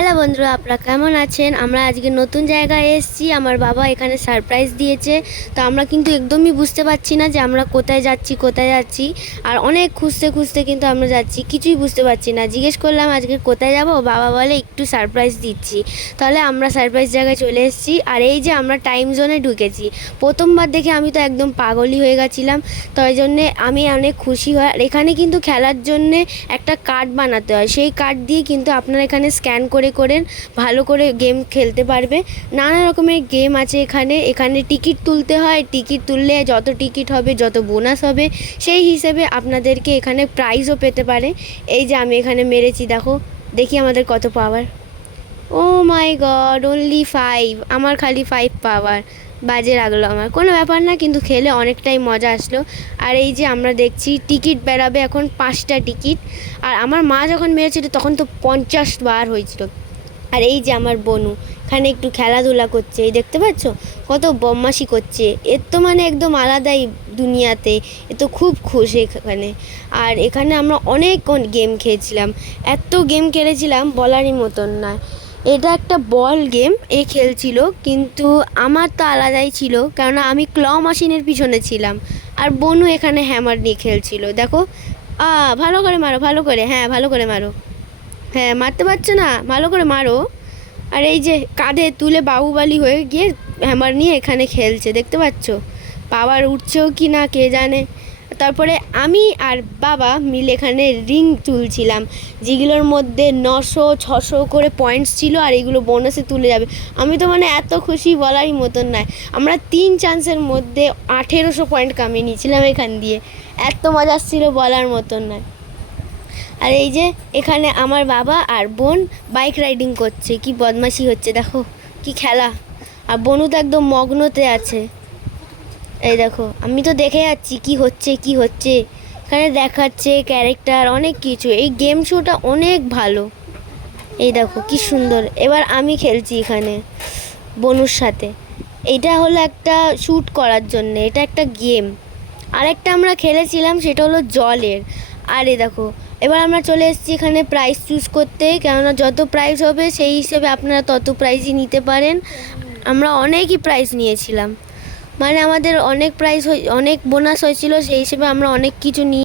Hello বন্ধুরা, আপনারা কেমন আছেন? আমরা আজকে নতুন জায়গায় এসেছি। আমার বাবা এখানে সারপ্রাইজ দিয়েছে। তো আমরা কিন্তু একদমই বুঝতে পারছি না যে আমরা কোথায় যাচ্ছি। আর অনেক খুঁজতে খুঁজতে কিন্তু আমরা যাচ্ছি, কিছুই বুঝতে পারছি না। জিজ্ঞেস করলাম আজকে কোথায় যাব, বাবা বলে একটু সারপ্রাইজ দিচ্ছি। তাহলে আমরা সারপ্রাইজ জায়গায় চলে এসেছি। আর এই যে আমরা টাইম জোনে ঢুকেছি, প্রথমবার দেখে আমি তো একদম পাগলই হয়ে গেছিলাম। তো ওই জন্যে আমি অনেক খুশি হয়। আর এখানে কিন্তু খেলার জন্যে একটা কার্ড বানাতে হয়, সেই কার্ড দিয়ে কিন্তু আপনারা এখানে স্ক্যান করে ভালো করে গেম খেলতে পারবে। নানা রকমের গেম আছে এখানে টিকিট তুলতে হয়। টিকিট তুললে যত টিকিট হবে, যত বোনাস হবে, সেই হিসেবে আপনাদেরকে এখানে প্রাইজও পেতে পারে। এই যে আমি এখানে মেরেছি, দেখি আমাদের কত পাওয়ার। ও মাই গড, অনলি 5! আমার খালি 5 পাওয়ার। বাজে লাগলো আমার, কোনো ব্যাপার না, কিন্তু খেলে অনেকটাই মজা আসলো। আর এই যে আমরা দেখছি টিকিট বেরাবে এখন 5টা টিকিট। আর আমার মা যখন মেরেছিল তখন তো 50 বার হয়েছিল। আর এই যে আমার বনু এখানে একটু খেলাধুলা করছে, এই দেখতে পাচ্ছ কত বদমাশি করছে। এর তো মানে একদম আলাদাই দুনিয়াতে, এ তো খুব খুশি এখানে। আর এখানে আমরা অনেক গেম খেয়েছিলাম, এত গেম খেলেছিলাম বলারই মতন না। এটা একটা বল গেম এ খেলছিল, কিন্তু আমার তো আলাদাই ছিল, কেননা আমি ক্ল মেশিনের পিছনে ছিলাম। আর বনু এখানে হ্যামার নিয়ে খেলছিল। দেখো, ভালো করে মারো, ভালো করে, হ্যাঁ ভালো করে মারো। হ্যাঁ, মারতে পারছো না, ভালো করে মারো। আর এই যে কাঁধে তুলে বাহুবালি হয়ে গিয়ে হ্যামার নিয়ে এখানে খেলছে, দেখতে পাচ্ছ। পাওয়ার উঠছেও কি না কে জানে। তারপরে আমি আর বাবা মিলে এখানে রিং তুলছিলাম, যেগুলোর মধ্যে 900-600 করে পয়েন্টস ছিল, আর এগুলো বোনাসে তুলে যাবে। আমি তো মানে এত খুশি বলারই মতন নয়। আমরা 3 চান্সের মধ্যে 1800 পয়েন্ট কামিয়ে নিয়েছিলাম এখান দিয়ে। এত মজা আসছিল বলার মতন নয়। আর এই যে এখানে আমার বাবা আর বোন বাইক রাইডিং করছে, কি বদমাশি হচ্ছে দেখো, কি খেলা। আর বনু তো একদম মগ্নতে আছে। এই দেখো, আমি তো দেখে যাচ্ছি কি হচ্ছে। এখানে দেখাচ্ছে ক্যারেক্টার, অনেক কিছু। এই গেম শোটা অনেক ভালো। এই দেখো কি সুন্দর। এবার আমি খেলছি এখানে বনুর সাথে। এটা হলো একটা শ্যুট করার জন্য, এটা একটা গেম। আরেকটা আমরা খেলেছিলাম, সেটা হলো জলের। আর এই দেখো, এবার আমরা চলে এসেছি এখানে প্রাইজ চুজ করতে, কেননা যত প্রাইজ হবে সেই হিসেবে আপনারা তত প্রাইজই নিতে পারেন। আমরা অনেকই প্রাইজ নিয়েছিলাম, মানে আমাদের অনেক প্রাইজ অনেক বোনাস হয়েছিল, সেই হিসেবে আমরা অনেক কিছু নিয়ে